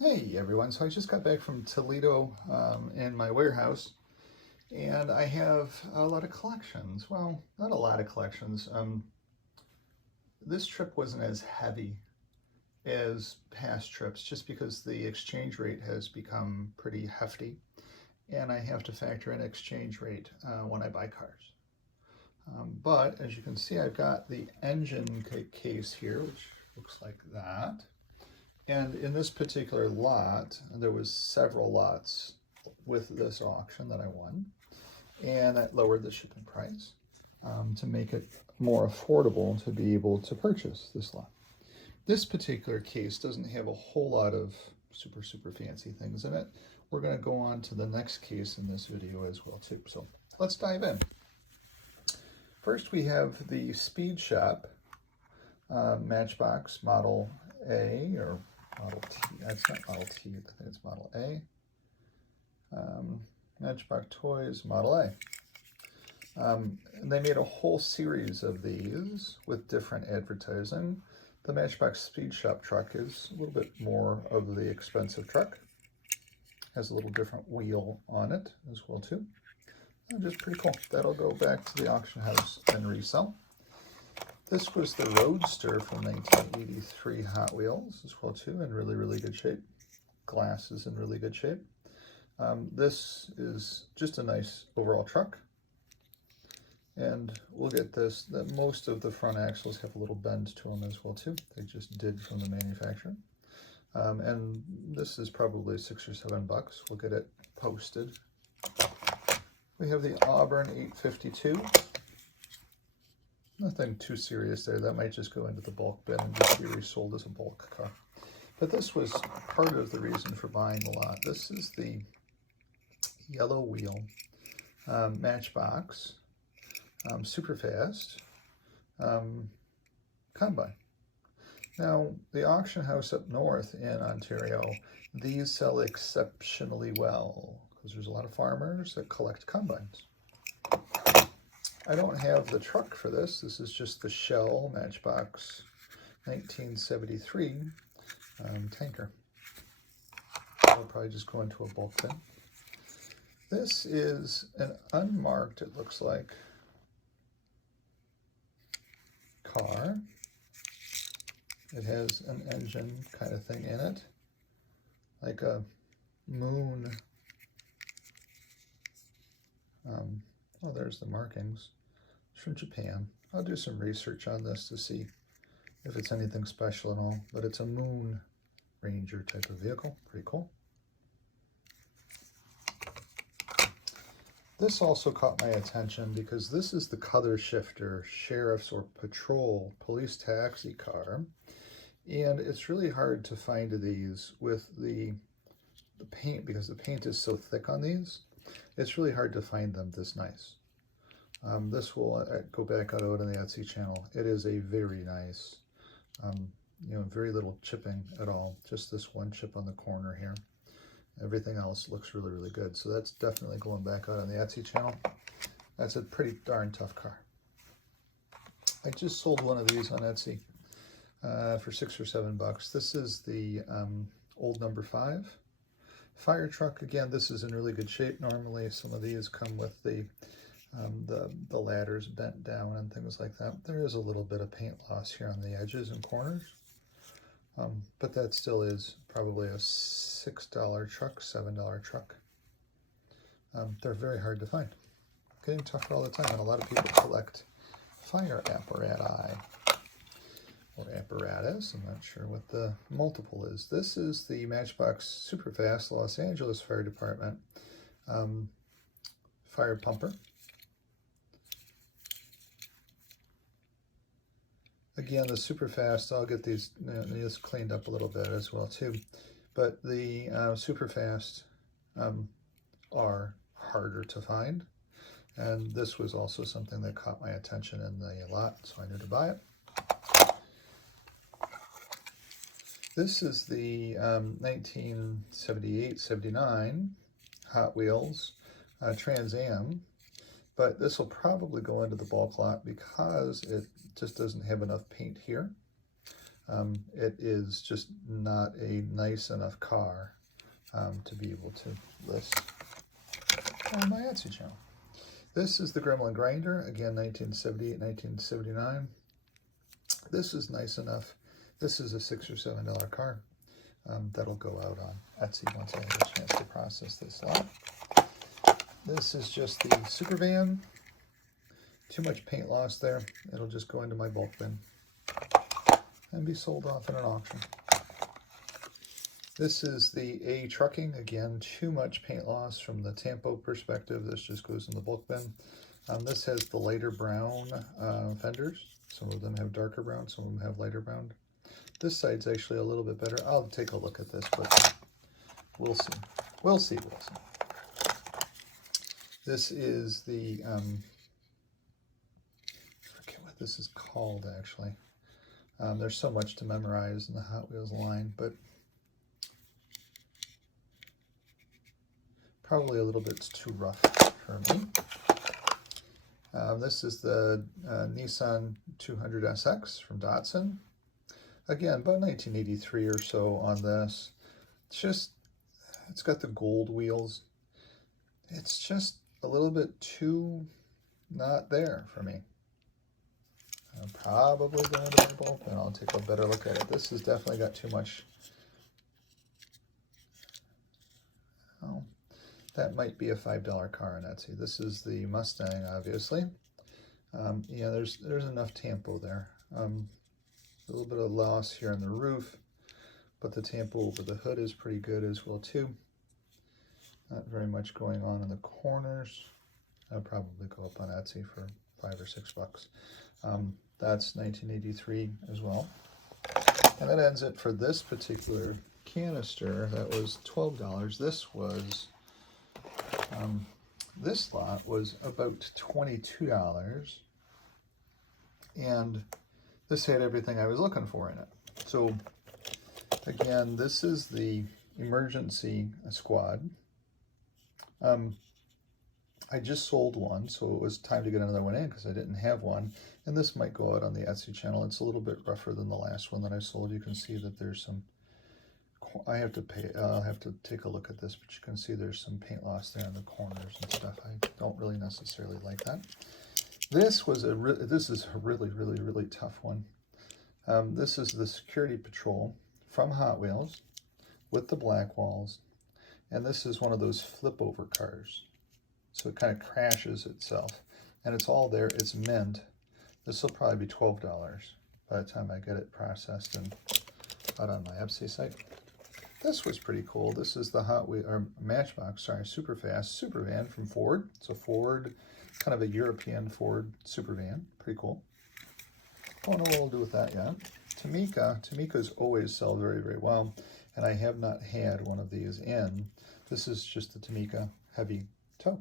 Hey everyone, so I just got back from Toledo in my warehouse, and I have a lot of collections. Well, not a lot of collections. This trip wasn't as heavy as past trips just because the exchange rate has become pretty hefty, and I have to factor in exchange rate when I buy cars. But as you can see, I've got the engine case here, which looks like that. And in this particular lot, there was several lots with this auction that I won, and I lowered the shipping price to make it more affordable to be able to purchase this lot. This particular case doesn't have a whole lot of super fancy things in it. We're going to go on to the next case in this video as well too. So let's dive in. First we have the Speed Shop Matchbox Model A, or Model T. That's not Model T, I think it's Model A. Matchbox Toys Model A. And they made a whole series of these with different advertising. The Matchbox Speed Shop truck is a little bit more of the expensive truck. Has a little different wheel on it as well too. And just pretty cool. That'll go back to the auction house and resell. This was the Roadster from 1983 Hot Wheels as well too, in really good shape. Glass is in really good shape. This is just a nice overall truck. And we'll get this, that most of the front axles have a little bend to them as well too. They just did from the manufacturer. And this is probably $6 or $7. We'll get it posted. We have the Auburn 852. Nothing too serious there. That might just go into the bulk bin and just be resold as a bulk car. But this was part of the reason for buying the lot. This is the yellow wheel Matchbox super fast combine. Now, the auction house up north in Ontario, these sell exceptionally well because there's a lot of farmers that collect combines. I don't have the truck for this. This is just the Shell Matchbox 1973 tanker. I'll probably just go into a bulk bin. This is an unmarked, it looks like, car. It has an engine kind of thing in it, like a moon. Oh, there's the markings. It's from Japan. I'll do some research on this to see if it's anything special at all, but it's a Moon Ranger type of vehicle. Pretty cool. This also caught my attention because this is the color shifter sheriff's or patrol police taxi car, and it's really hard to find these with the paint because the paint is so thick on these. It's really hard to find them this nice. This will go back out on the Etsy channel. It is a very nice, very little chipping at all. Just this one chip on the corner here. Everything else looks really good. So that's definitely going back out on the Etsy channel. That's a pretty darn tough car. I just sold one of these on Etsy for $6 or $7. This is the old number 5 fire truck. Again, this is in really good shape. Normally some of these come with the ladders bent down and things like that. There is a little bit of paint loss here on the edges and corners, but that still is probably a $6 truck, $7 truck. They're very hard to find. Getting tougher all the time, and a lot of people collect fire apparatus. Or apparatus, I'm not sure what the multiple is. This is the Matchbox Superfast Los Angeles Fire Department fire pumper. Again, the Superfast, I'll get these cleaned up a little bit as well too, but the Superfast are harder to find, and this was also something that caught my attention in the lot, so I knew to buy it. This is the 1978-79 Hot Wheels Trans Am, but this will probably go into the bulk lot because it just doesn't have enough paint here. It is just not a nice enough car to be able to list on my Etsy channel. This is the Gremlin Grinder, again 1978, 1979. This is nice enough. This is a $6 or $7 car. That'll go out on Etsy once I have a chance to process this lot. This is just the super van. Too much paint loss there. It'll just go into my bulk bin and be sold off in an auction. This is the A trucking. Again, too much paint loss from the Tampo perspective. This just goes in the bulk bin. This has the lighter brown fenders. Some of them have darker brown, some of them have lighter brown. This side's actually a little bit better. I'll take a look at this, but we'll see. We'll see. This is the, I forget what this is called actually. There's so much to memorize in the Hot Wheels line, but probably a little bit too rough for me. This is the Nissan 200SX from Datsun. Again, about 1983 or so on this. It's got the gold wheels. It's just a little bit too not there for me. I'm probably going to my bulk, and I'll take a better look at it. This has definitely got too much. Oh, that might be a $5 car on Etsy. This is the Mustang, obviously. Yeah, there's enough Tampo there. A little bit of loss here on the roof, but the Tampo over the hood is pretty good as well too. Not very much going on in the corners. I'll probably go up on Etsy for $5 or $6. That's 1983 as well. And that ends it for this particular canister. That was $12. This lot was about $22. And this had everything I was looking for in it. So again, this is the emergency squad. I just sold one, so it was time to get another one in because I didn't have one. And this might go out on the Etsy channel. It's a little bit rougher than the last one that I sold. You can see that there's some, I'll have to take a look at this, but you can see there's some paint loss there in the corners and stuff. I don't really necessarily like that. This is a really tough one. This is the Security Patrol from Hot Wheels with the black walls. And this is one of those flip over cars. So it kind of crashes itself. And it's all there, it's mint. This will probably be $12 by the time I get it processed and out on my Etsy site. This was pretty cool. This is the Matchbox, Superfast Super Van from Ford. So Ford, kind of a European Ford Super Van. Pretty cool. Don't know what we'll do with that yet. Tamika's always sell very well. And I have not had one of these in. This is just the Tamika heavy tow.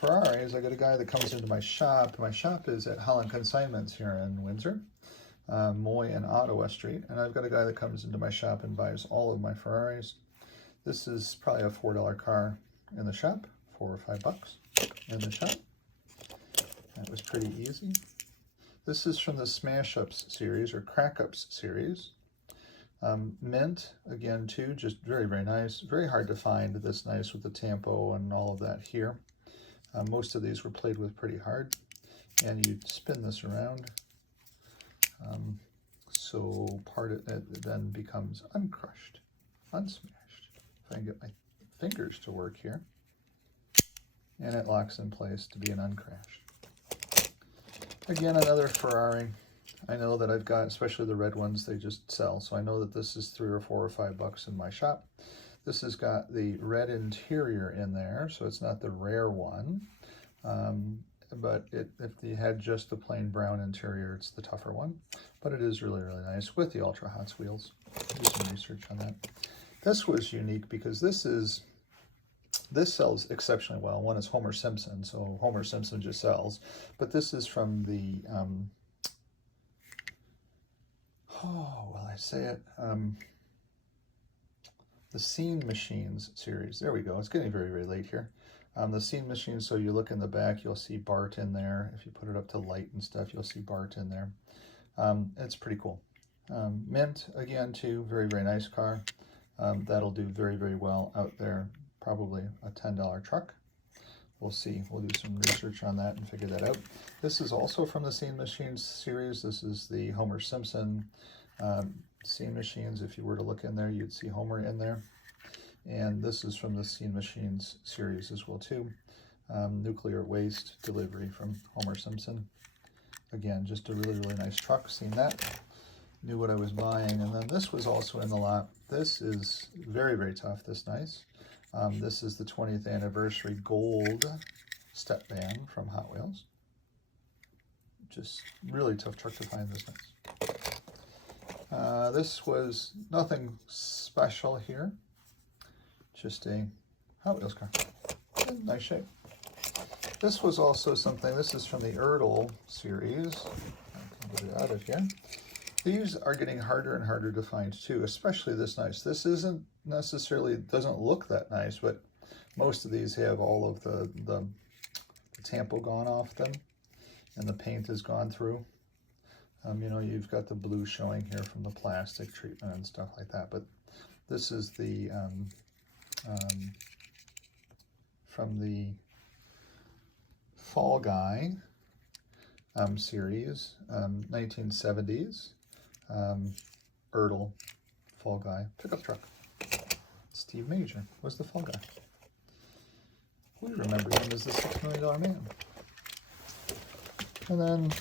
Ferraris, I got a guy that comes into my shop. My shop is at Holland Consignments here in Windsor, Moy and Ottawa Street. And I've got a guy that comes into my shop and buys all of my Ferraris. This is probably a $4 car in the shop, $4 or $5 in the shop. That was pretty easy. This is from the Smash Ups series or Crack Ups series. Mint, again too, just very nice. Very hard to find this nice with the Tampo and all of that here. Most of these were played with pretty hard. And you spin this around. So part of it then becomes uncrushed, unsmashed. If I can get my fingers to work here. And it locks in place to be an uncrashed. Again, another Ferrari. I know that I've got, especially the red ones, they just sell. So I know that this is $3 or $4 or $5 in my shop. This has got the red interior in there, so it's not the rare one. But if you had just the plain brown interior, it's the tougher one. But it is really nice with the Ultra Hots wheels. Do some research on that. This was unique because this sells exceptionally well. One is Homer Simpson, so Homer Simpson just sells. But this is from the, the Scene Machines series. There we go. It's getting very late here. The scene machine, so you look in the back, you'll see Bart in there. If you put it up to light and stuff, you'll see Bart in there. It's pretty cool. Mint, again, too, very, very nice car. That'll do very, very well out there. Probably a $10 truck. We'll see. We'll do some research on that and figure that out. This is also from the Scene Machines series. This is the Homer Simpson Scene Machines. If you were to look in there, you'd see Homer in there. And this is from the Scene Machines series as well, too. Nuclear waste delivery from Homer Simpson. Again, just a really, really nice truck. Seen that. Knew what I was buying. And then this was also in the lot. This is very, very tough. This nice. This is the 20th anniversary gold step van from Hot Wheels. Just really tough truck to find this nice. This was nothing special here. Just a Hot Wheels car. In nice shape. This was also something, this is from the Erdl series. I can get it out of here. These are getting harder and harder to find too, especially this nice. This isn't necessarily, doesn't look that nice, but most of these have all of the tampo gone off them and the paint has gone through. You know, you've got the blue showing here from the plastic treatment and stuff like that, but this is the from the Fall Guy series, 1970s. Erdl Fall Guy pickup truck. Steve Major was the Fall Guy. We remember him as the $6 Million Man. And then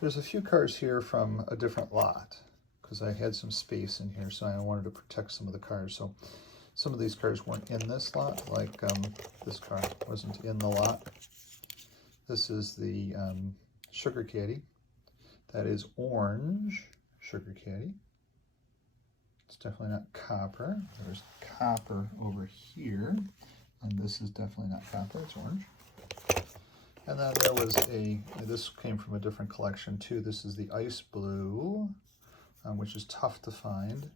there's a few cars here from a different lot because I had some space in here, so I wanted to protect some of the cars. So some of these cars weren't in this lot, like this car wasn't in the lot. This is the Sugar Caddy. That is orange Sugar Caddy. It's definitely not copper. There's copper over here, and this is definitely not copper, it's orange. And then there was this came from a different collection too. This is the Ice Blue, which is tough to find.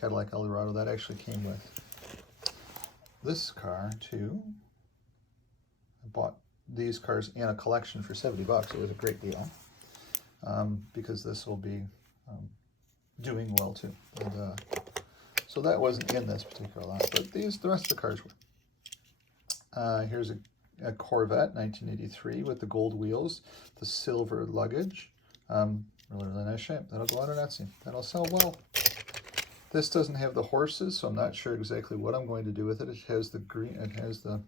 Cadillac Eldorado, that actually came with this car too. I bought these cars and a collection for $70. It was a great deal. Because this will be doing well too. And, so that wasn't in this particular lot, but the rest of the cars were. Here's a Corvette 1983 with the gold wheels, the silver luggage. Really, really nice shape. That'll go out on Etsy. That'll sell well. This doesn't have the horses, so I'm not sure exactly what I'm going to do with it. It has the green. It has the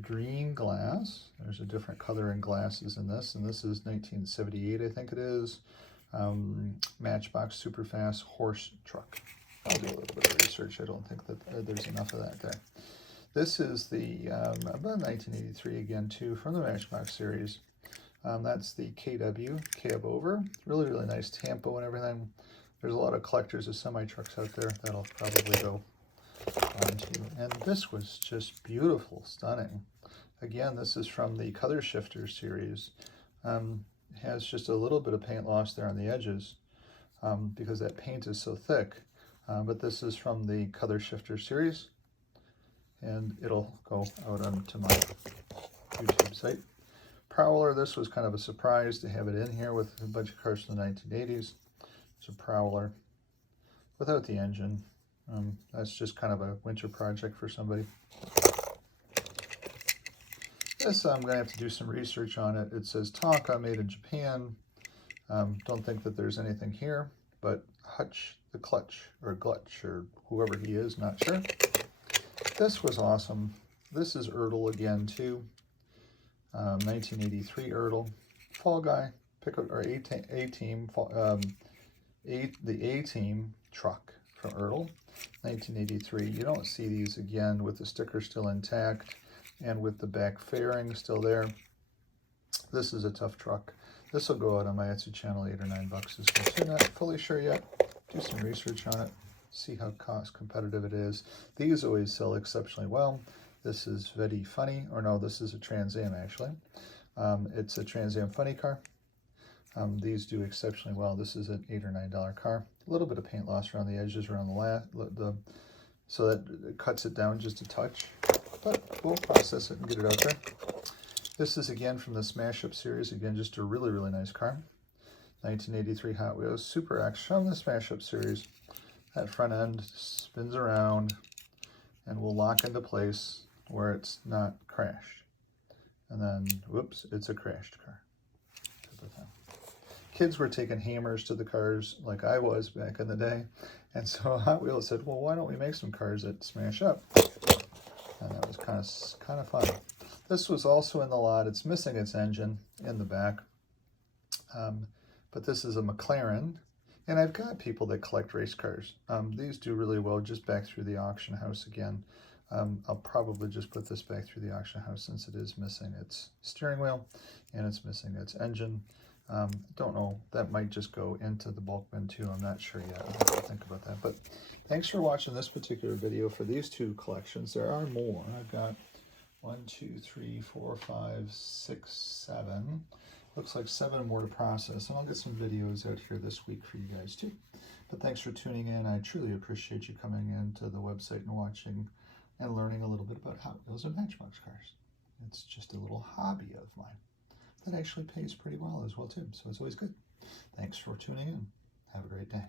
green glass. There's a different color in glasses in this, and this is 1978, I think it is. Matchbox Superfast horse truck. I'll do a little bit of research. I don't think that there's enough of that there. This is the about 1983 again too, from the Matchbox series. That's the KW cab over. Really, really nice tampo and everything. There's a lot of collectors of semi-trucks out there. That'll probably go onto. And this was just beautiful, stunning. Again, this is from the Color Shifter series. Has just a little bit of paint loss there on the edges because that paint is so thick. But this is from the Color Shifter series, and it'll go out onto my YouTube site. Prowler, this was kind of a surprise to have it in here with a bunch of cars from the 1980s. It's a Prowler without the engine. That's just kind of a winter project for somebody. This, I'm going to have to do some research on it. It says Tonka, made in Japan. Don't think that there's anything here, but Hutch the Clutch, or Glutch, or whoever he is, not sure. This was awesome. This is Erdl again, too. 1983 Erdl. Fall Guy, pickup, or A-Team, the A-Team truck from Erdl, 1983. You don't see these again with the sticker still intact and with the back fairing still there. This is a tough truck. This will go out on my Etsy channel, $8 or $9 as well. So not fully sure yet. Do some research on it. See how cost competitive it is. These always sell exceptionally well. This is very funny, or no, this is a Trans Am actually. It's a Trans Am funny car. These do exceptionally well. This is an $8 or $9 car. A little bit of paint loss around the edges, around the so that it cuts it down just a touch, but we'll process it and get it out there. This is again from the Smash Up series, again just a really, really nice car. 1983 Hot Wheels Super X from the Smash Up series. That front end spins around and will lock into place where it's not crashed. And then, whoops, it's a crashed car. Kids were taking hammers to the cars like I was back in the day. And so Hot Wheels said, well, why don't we make some cars that smash up? And that was kind of fun. This was also in the lot. It's missing its engine in the back. But this is a McLaren. And I've got people that collect race cars. These do really well just back through the auction house again. I'll probably just put this back through the auction house since it is missing its steering wheel and it's missing its engine. Don't know, that might just go into the bulk bin too. I'm not sure yet. I'll have to think about that. But thanks for watching this particular video for these two collections. There are more. I've got 1, 2, 3, 4, 5, 6, 7. Looks like 7 more to process. And I'll get some videos out here this week for you guys too. But thanks for tuning in. I truly appreciate you coming into the website and watching and learning a little bit about Hot Wheels and Matchbox cars. It's just a little hobby of mine that actually pays pretty well as well too, so it's always good. Thanks for tuning in. Have a great day.